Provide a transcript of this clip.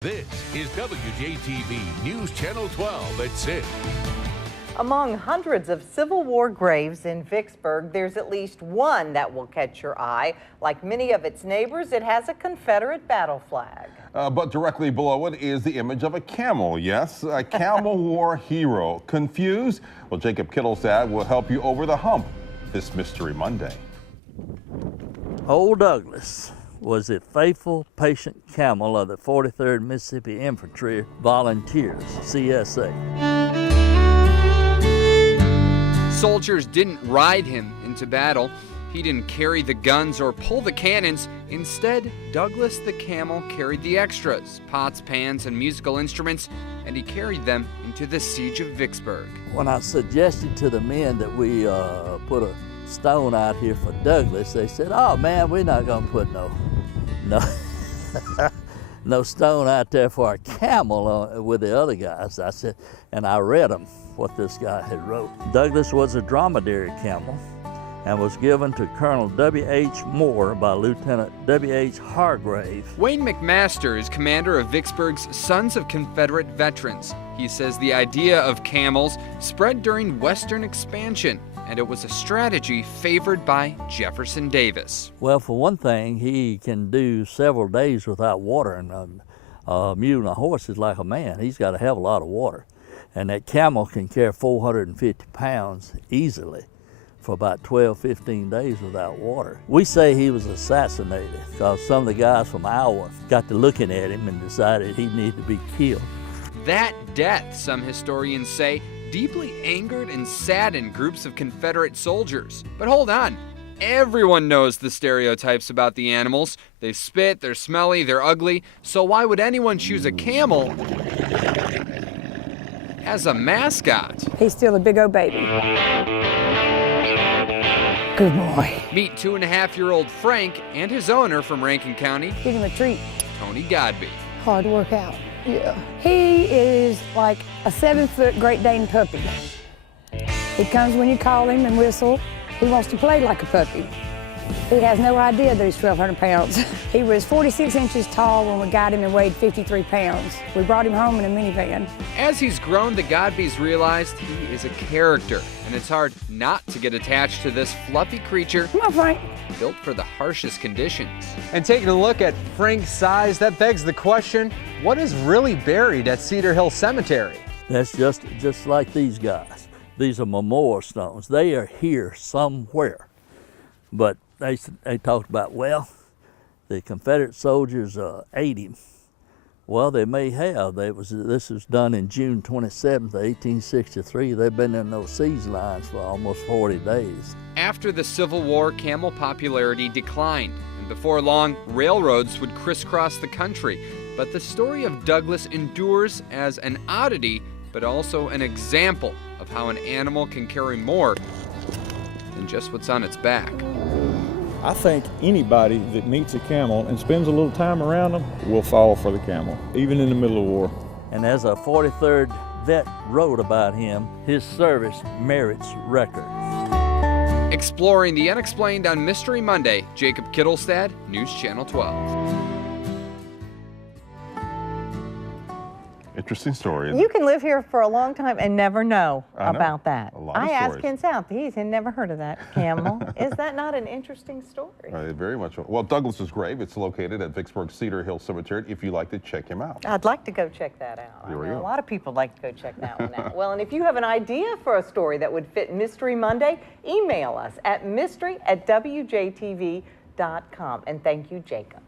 This is WJTV News Channel 12 at 6. Among hundreds of Civil War graves in Vicksburg, there's at least one that will catch your eye. Like many of its neighbors, it has a Confederate battle flag. But directly below it is the image of a camel. Yes, a Camel War hero. Confused? Well, Jacob Kittilstad will help you over the hump this Mystery Monday. Old Douglas was a faithful, patient camel of the 43rd Mississippi Infantry Volunteers, CSA. Soldiers didn't ride him into battle. He didn't carry the guns or pull the cannons. Instead, Douglas the camel carried the extras, pots, pans, and musical instruments, and he carried them into the siege of Vicksburg. When I suggested to the men that we put a stone out here for Douglas, they said, "Oh man, we're not gonna put no stone out there for a camel with the other guys." I said, and I read them what this guy had wrote. Douglas was a dromedary camel and was given to Colonel W.H. Moore by Lieutenant W.H. Hargrave. Wayne McMaster is commander of Vicksburg's Sons of Confederate Veterans. He says the idea of camels spread during Western expansion, and it was a strategy favored by Jefferson Davis. Well, for one thing, he can do several days without water, and a mule and a horse is like a man. He's got to have a lot of water. And that camel can carry 450 pounds easily for about 12, 15 days without water. We say he was assassinated because some of the guys from Iowa got to looking at him and decided he needed to be killed. That death, some historians say, deeply angered and saddened groups of Confederate soldiers. But hold on, everyone knows the stereotypes about the animals. They spit, they're smelly, they're ugly, so why would anyone choose a camel as a mascot? He's still a big old baby. Good boy. Meet 2.5-year-old Frank and his owner from Rankin County, Give him a treat. Tony Godby. Hard to work out. Yeah. He is like a 7-foot Great Dane puppy. He comes when you call him and whistle. He wants to play like a puppy. He has no idea that he's 1,200 pounds. He was 46 inches tall when we got him and weighed 53 pounds. We brought him home in a minivan. As he's grown, the Godbys realized he is a character, and it's hard not to get attached to this fluffy creature Come on, Frank. built for the harshest conditions. And taking a look at Frank's size, that begs the question, what is really buried at Cedar Hill Cemetery? That's just like these guys. These are memorial stones. They are here somewhere. But they talked about, well, the Confederate soldiers ate him. Well, they may have. This was done in June 27th, 1863. They've been in those siege lines for almost 40 days. After the Civil War, camel popularity declined, and before long, railroads would crisscross the country. But the story of Douglas endures as an oddity, but also an example of how an animal can carry more than just what's on its back. I think anybody that meets a camel and spends a little time around them will fall for the camel, even in the middle of war. And as a 43rd vet wrote about him, his service merits record. Exploring the unexplained on Mystery Monday, Jacob Kittilstad, News Channel 12. Interesting story. You can live here for a long time and never know about that. A lot of I asked stories. Ken South, he's never heard of that camel. Is that not an interesting story? Very much. Well, Douglas's grave, it's located at Vicksburg Cedar Hill Cemetery if you'd like to check him out. I'd like to go check that out. There we I know go. a lot of people like to go check that one out. Well, and if you have an idea for a story that would fit Mystery Monday, email us at mystery@wjtv.com. And thank you, Jacob.